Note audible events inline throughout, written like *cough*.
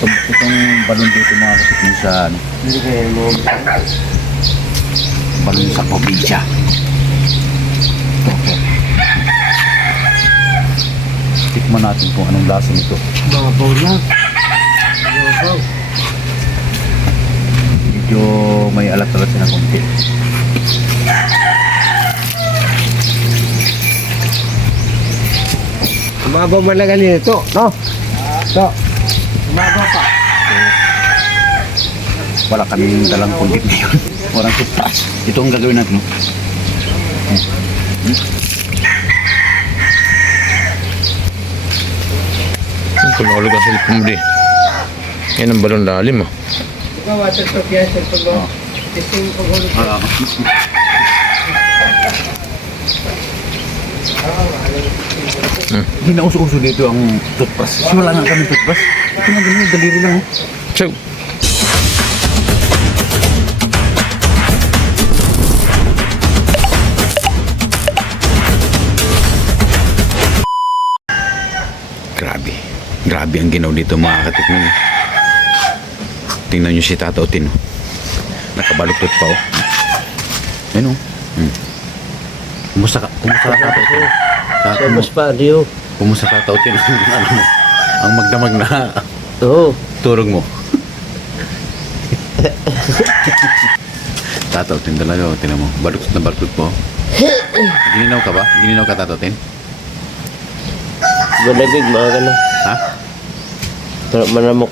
Itong, itong balon dito mga mo. balon sa probinsya. Tikman natin kung anong lasa nito. Babaw lang. Babaw. Medyo may alat-alat ng konti. Babaw man na ganito, no? Ito. Babaw pa. Wala kaming dalang kundit ngayon. *laughs* Walang toothbrush. Ito ang gagawin natin. No? Ito mahulog ang cellphone mo. Yan ang balon lalim ah. Ikaw, water to kaya cellphone mo. Testing ko ko. Ah, Hindi na uso-uso dito ang toothbrush. Kasi wala nga kami toothbrush. Ito na ganun, daliri lang. Oh. So, Grabe. Ang ginaw dito mga katikman. Tingnan nyo si Tata Otin. oh. Nakabaluktot pa oh. Ayun oh. Hmm. Kumusta ka? Kumusta ka? Sa Sa mas pa, Dio. Kumusta ka tautin *laughs* ang ano mo? Ang magdamag na Oo. turog mo. *laughs* Tatautin talaga, oh, tinan mo. Baluktot na baluktot po. Gininaw ka ba? Gininaw ka tatautin? Malagig, mga ganun. Ha? Pero manamok.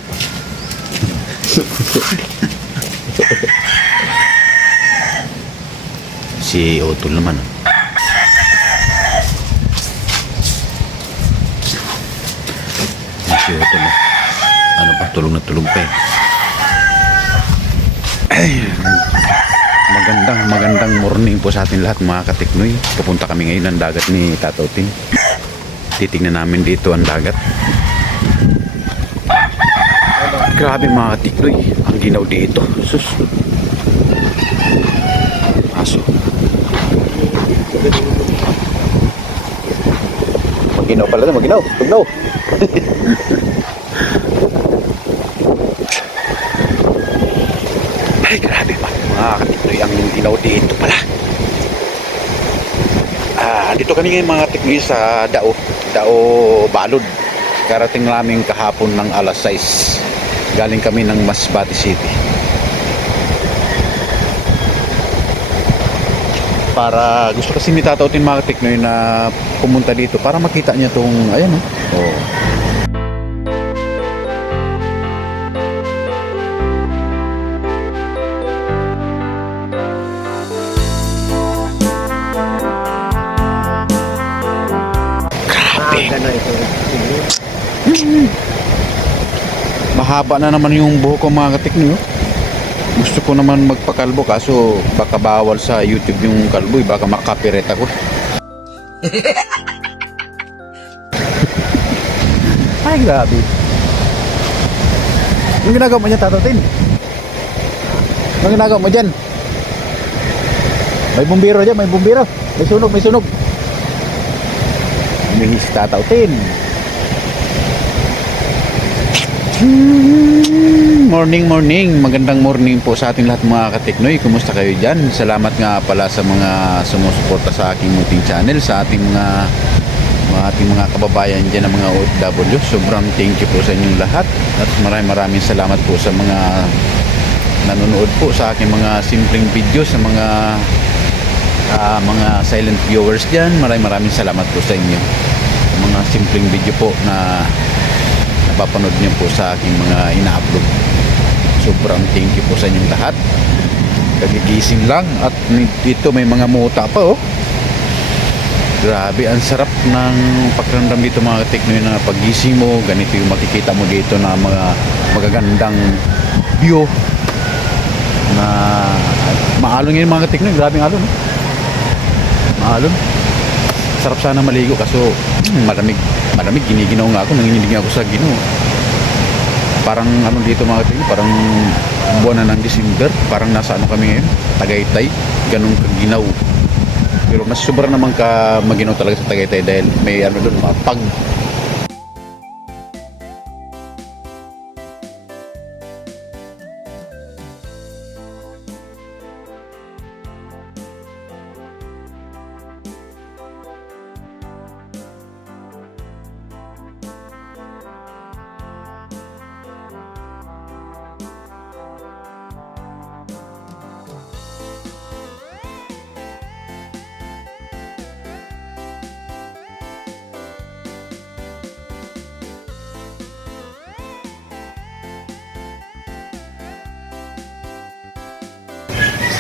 Si Otol naman. Yan Si Otol. oh. Ano pa, tulog na tulog pa eh. Ay, magandang magandang morning po sa atin lahat mga katiknoy. Pupunta kami ngayon ng dagat ni Tatautin. Titingnan namin dito ang dagat. Grabe mga katiknoy. Ang ginaw dito. Sus. Aso. Maginaw pala na, maginaw. Maginaw. *laughs* Ay, grabe man. Mga katiknoy, ang ginaw dito pala. Ah, dito kami ngayon mga katiknoy sa Dao. Dao Balod. Karating namin kahapon ng alas 6. Galing kami ng Masbate City. para gusto kasi ni Tatautin mga katiknoy na pumunta dito para makita niya tong ayan oh. oh. Grabe. Ito. Mahaba na naman yung buhok ko mga katiknoy. oh. Gusto ko naman magpakalbo kaso baka bawal sa YouTube yung kalbo, eh. baka makapirate ako. *laughs* Ay, grabe. Yung ginagawa mo dyan, tatatin? Yung ginagawa mo dyan? May bumbiro dyan, may bumbiro. May sunog, may sunog. May tatautin. Morning, morning. Magandang morning po sa ating lahat mga katiknoy. Kumusta kayo dyan? Salamat nga pala sa mga sumusuporta sa aking munting channel, sa ating mga mga ating mga kababayan dyan ng mga OFW. Sobrang thank you po sa inyong lahat. At maraming maraming salamat po sa mga nanonood po sa aking mga simpleng video, sa mga ah, mga silent viewers dyan. Maraming maraming salamat po sa inyo. Mga simpleng video po na napapanood niyo po sa aking mga ina-upload. Sobrang thank you po sa inyong lahat. Kagigising lang at dito may mga muta pa oh. Grabe, ang sarap ng pakiramdam dito mga teknoy na pagising mo, ganito yung makikita mo dito na mga magagandang view na maalon ngayon mga teknoy, grabe alon. Oh. Maalon. Sarap sana maligo kaso hmm, malamig. Malamig, giniginaw nga ako, nanginginig ako sa ginoo. Parang ano dito mga tingin, parang buwan na ng December, parang nasa ano kami ngayon, Tagaytay, ganun kaginaw. Pero mas sobra naman ka maginaw talaga sa Tagaytay dahil may ano doon, mga pag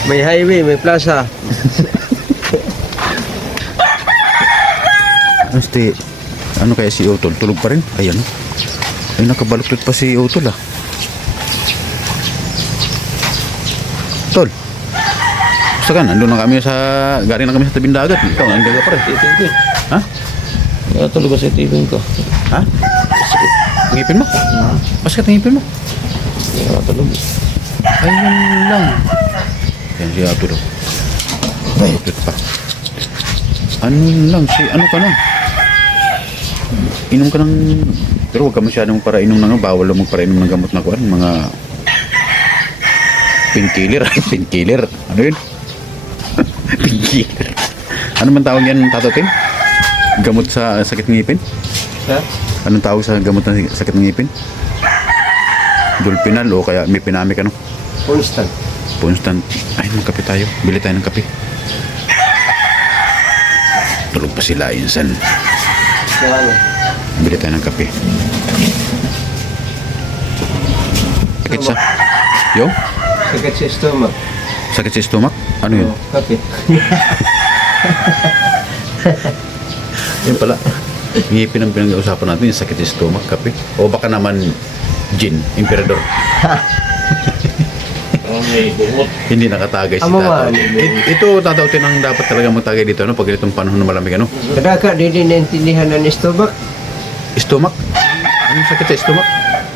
May highway, may plaza. Este, ano kaya si Utol? Tulog pa rin? Ayan. Ay, nakabaluktot pa si Utol ah. Tol. Gusto ka? Nandun na kami sa... Galing na kami sa tabing dagat. Ikaw, nandiyan ka pa rin. Titipin. Ha? Kaya tulog kasi titipin ko. Ha? Ngipin mo? Ang ngipin mo? Kaya tulog. Ayun lang. Si Ato daw. Baluktot pa. Ano lang, si ano ka na? Inom ka ng... Pero huwag ka masyadong para inom ng... Bawal lang magpara inom ng gamot na kuan. Mga... Painkiller. *laughs* Painkiller. Ano yun? *laughs* Painkiller. Ano man tawag yan, Tatotin? Gamot sa sakit ng ngipin? Ha? Anong tawag sa gamot ng sakit ng ngipin? Dulpinal o kaya may pinamik ano? Constant. Constant. Magkape tayo. Bili tayo ng kape. Tulog pa sila, insan. Bili tayo ng kape. Sakit sa... Yo? Sakit sa stomach. Sakit sa stomach? Ano yun? Oh, kape. *laughs* Yun pala. Ngipin ang pinag-uusapan natin, yung sakit sa stomach, kape. O baka naman, gin, emperador. *laughs* May. Hindi nakatagay si Amo man. It- Ito, Tataw, tinang dapat talaga magtagay dito, ano? Pag itong panahon na malamig, ano? Kadaka, di din naintindihan ng stomach. Stomach? Anong sakit sa stomach?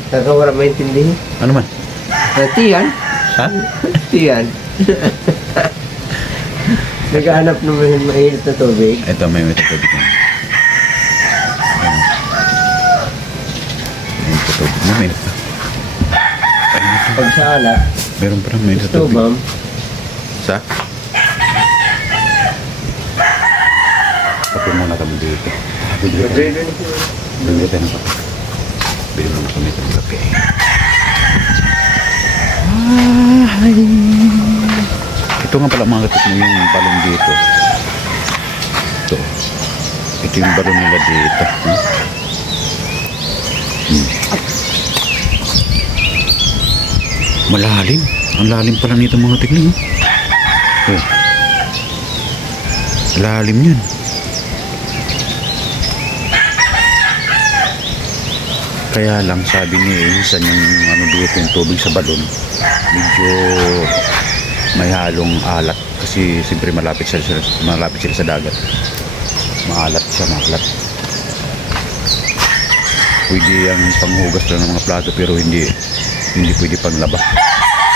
Kadaka wala maintindihan. Ano man? Uh, tiyan. Ha? *laughs* Tiyan. Naghahanap naman ng mainit na tubig. Ito, may may tubig yan. Ayan. May tubig na, may. Pag sa alak, Meron pa rin may tubig. stobam, Sa? Kape muna kami dito. Bili tayo. Bili tayo ng kape. Bili muna kami ng kape. Ay. Ito nga pala mga kapit mo yung balon dito. Ito. Ito yung balon nila dito. Hmm. Malalim. Ang lalim pala nito mga tignan. Oh. oh. Lalim yan. Kaya lang sabi ni minsan yung ano dito yung tubig sa balon medyo may halong alat kasi siyempre malapit sila, sila malapit sila sa dagat. Maalat siya, maalat. Pwede yung panghugas lang ng mga plato pero hindi hindi pwede panglaba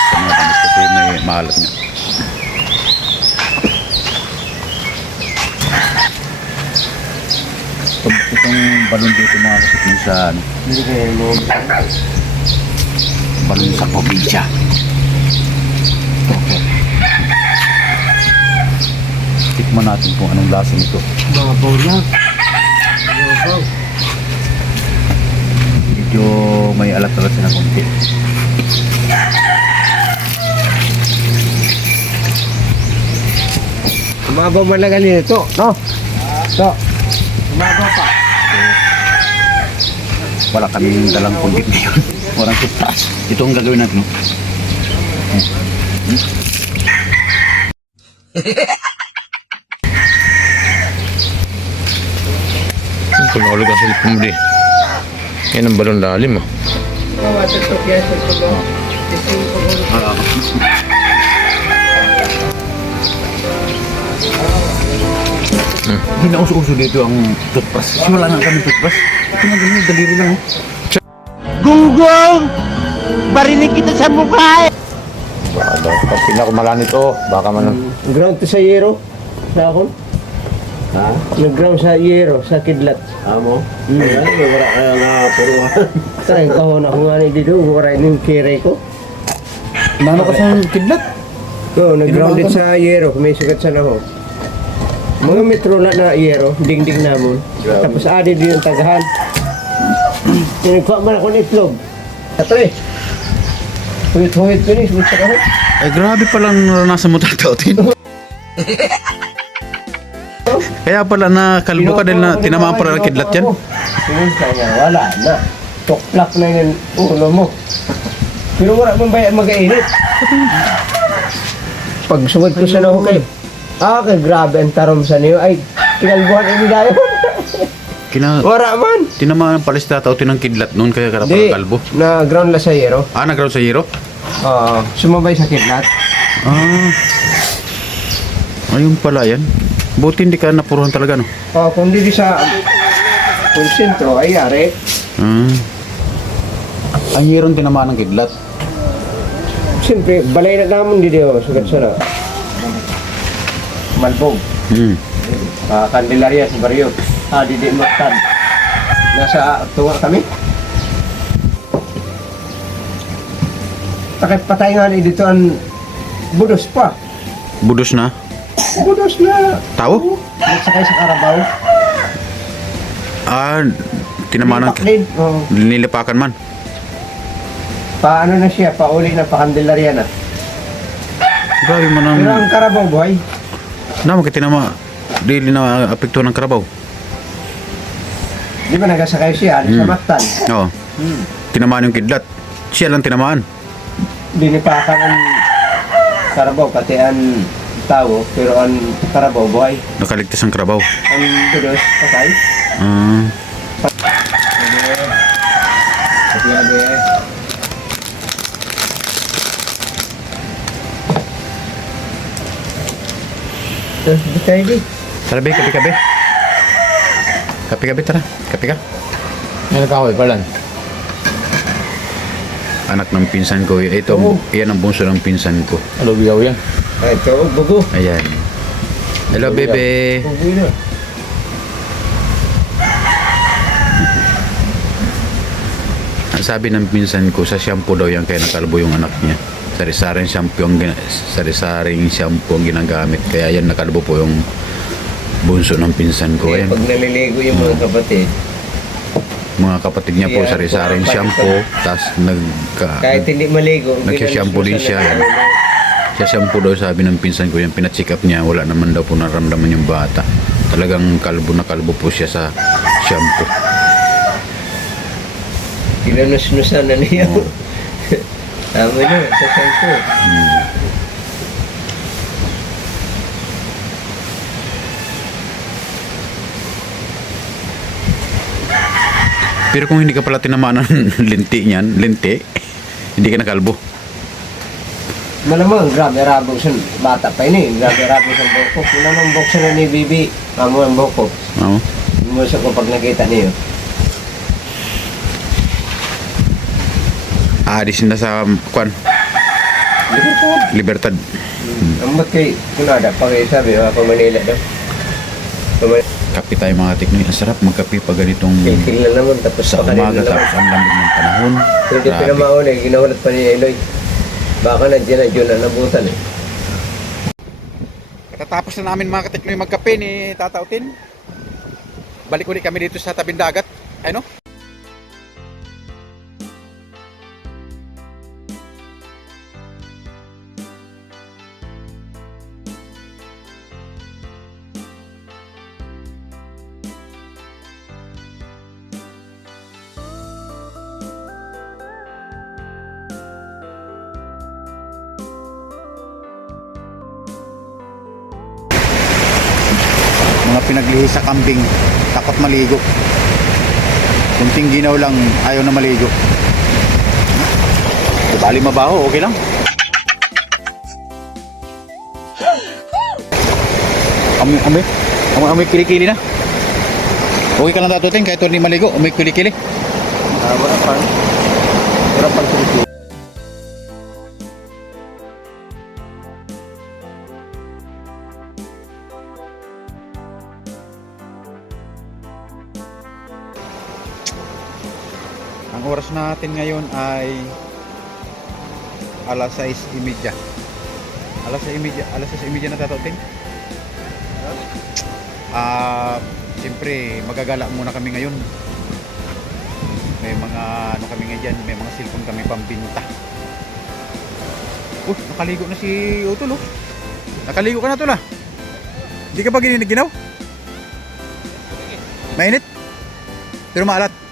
sa mga damit kasi may maalat nga. Ito, itong balon dito mga kasipin sa ano, hindi kayo mo. balon sa probinsya. Tikman natin kung anong lasa nito. Mga bawlag. Mga baw. Medyo may alat-alat siya na konti. Umabaw man lang ganito ito, no? Ito. Umabaw pa. Wala kaming dalang kundit ngayon. *laughs* Walang toothbrush. Ito ang gagawin natin. Kung naulog ang cellphone mo di. Yan ang balon lalim ah. Yung pagulong. Hindi na uso-uso dito ang toothbrush. Kasi wala nga kami toothbrush. Ito nga ganyan, daliri lang. Oh. Gunggong! Barinig kita sa mukha eh! Baka pag pinakumalan ito, baka man Ground to sa yero. Sa akon. Ha? Nag-ground sa yero, sa kidlat. Amo? Hmm. Ay, wala kaya na puruhan. *laughs* Tayong kahon ako nga ni Dido, wala yung kiray ko. Nano ka sa kidlat? So, nag-grounded sa yero, may sugat sa naho. Mga metro na na yero, ding-ding namon. Tapos adi din yung tagahan. Tinagpa man ako ng itlog. Ito eh. Huyit-huyit ko ni, sa kahon. Ay, grabe palang naranasan mo tatautin. *laughs* Kaya pala na kalbo ka dahil na tinamaan pala ng kidlat yan. Yun kaya, wala na. Tuklak na yung ulo mo. Pero wala mong bayan mag-ainit. Pag sumod ko sa naho kay, ah, kay grabe ang tarom sa niyo. Ay, kinalbuhan ini dayo. Kina, Wara man. tinamaan pala si tataw tinangkidlat noon kaya karapal Di, kalbo. na ground la sa yero. Ah, nag sa hero? Oo, sumabay sa kidlat. Ah. Ayun pala yan. Buti hindi ka napuruhan talaga, no? Oh, kung di sa konsentro, ay yari. Ah. Ang hero tinamaan ng kidlat. Siyempre, balay na naman di diyo, sugat sa na. Malbog. Hmm. Ah, Candelaria sa baryo. Ah, di di Mactan. Nasa tunga kami. Takit patay nga ni dito ang budos pa. Budos na. Budos na. Tao? Nagsakay sa karabaw. Ah, tinamaan ng. Oh. nilipakan man. Paano na siya? Pauli na pa Candelaria na. Grabe mo Pero nang... ang karabaw, boy. Naman ka tinama. Dili na apekto ng karabaw. Di ba nagasakay siya? Alis sa Hmm. Mactan. Oo. Tinamaan yung kidlat. Siya lang tinamaan. Dinipakan ang karabaw, pati ang tao, pero ang karabaw, buhay. Nakaligtas ang karabaw. Ang budos, patay. Ah. Pati abe. Terus di tayo di. Tara be, kape kape. Kape kape tara. Kape ka. May nakahoy pala. Anak ng pinsan ko. Ito, Oo. yan ang bunso ng pinsan ko. Alubiyaw yan. Ay, ito, bugo. Ayan. Hello, bebe. Na. Ang sabi ng pinsan ko, sa shampoo daw yan kaya nakalbo yung anak niya. Sari-saring shampoo ang, sari-saring shampoo ang ginagamit. Kaya yan nakalbo po yung bunso ng pinsan ko. Eh, Ayan. pag naliligo yung mga kapatid, Mga kapatid niya po, sari-saring po, shampoo. Tapos nagka... kahit hindi maligo, Nagsishampoo din siya, yan. Sa shampoo daw sabi ng pinsan ko, yung pinacheck up niya, wala naman daw po naramdaman yung bata. Talagang kalbo na kalbo po siya sa shampoo. Kinanus-nusan na niya. *laughs* Tama na, sa shampoo. Pero kung hindi ka pala tinamaan ng *laughs* linti niyan, linti, hindi ka nakalbo. Malamang, grabe rabong sa bata pa ini. Grabe rabong sa boko. Kung anong bokso na ni Bibi, amo ang boko. Oo. Musa ko pag nakita niyo. Aadisin na sa kwan, Libertad. Libertad. Ang ba't kay, kunada, pag sabi, ako Manila daw. Kape tayo mga teknoy. Ang sarap magkape pag ganitong Kilkil na naman, tapos sa pa umaga tapos ang lamig ng panahon. Pero di Grabe. pinamaon eh, ginawalat pa ni Eloy. Baka na dyan na na nabutan eh. Katatapos na namin mga kateknoy magkape ni Tata Utin. Balik ulit kami dito sa tabing dagat. Ano? Pinaglihi sa kambing. Takot maligo. Kunting ginaw lang ayaw na maligo. Bali mabaho okay lang. Amoy amoy. Amoy, amoy kilikili na. Okay ka lang tatutin kahit hindi maligo. Amoy kilikili. Ah, wala pa. Wala natin ngayon ay alas 6.30 alas 6.30 alas 6.30 na tatutin Ah, siyempre magagala muna kami ngayon. May mga ano kami ngayon, may mga cellphone kami pambinta. Uh, nakaligo na si Utol oh. Nakaligo ka na tol ah. Hindi ka ba gininig ginaw? Mainit? Pero maalat.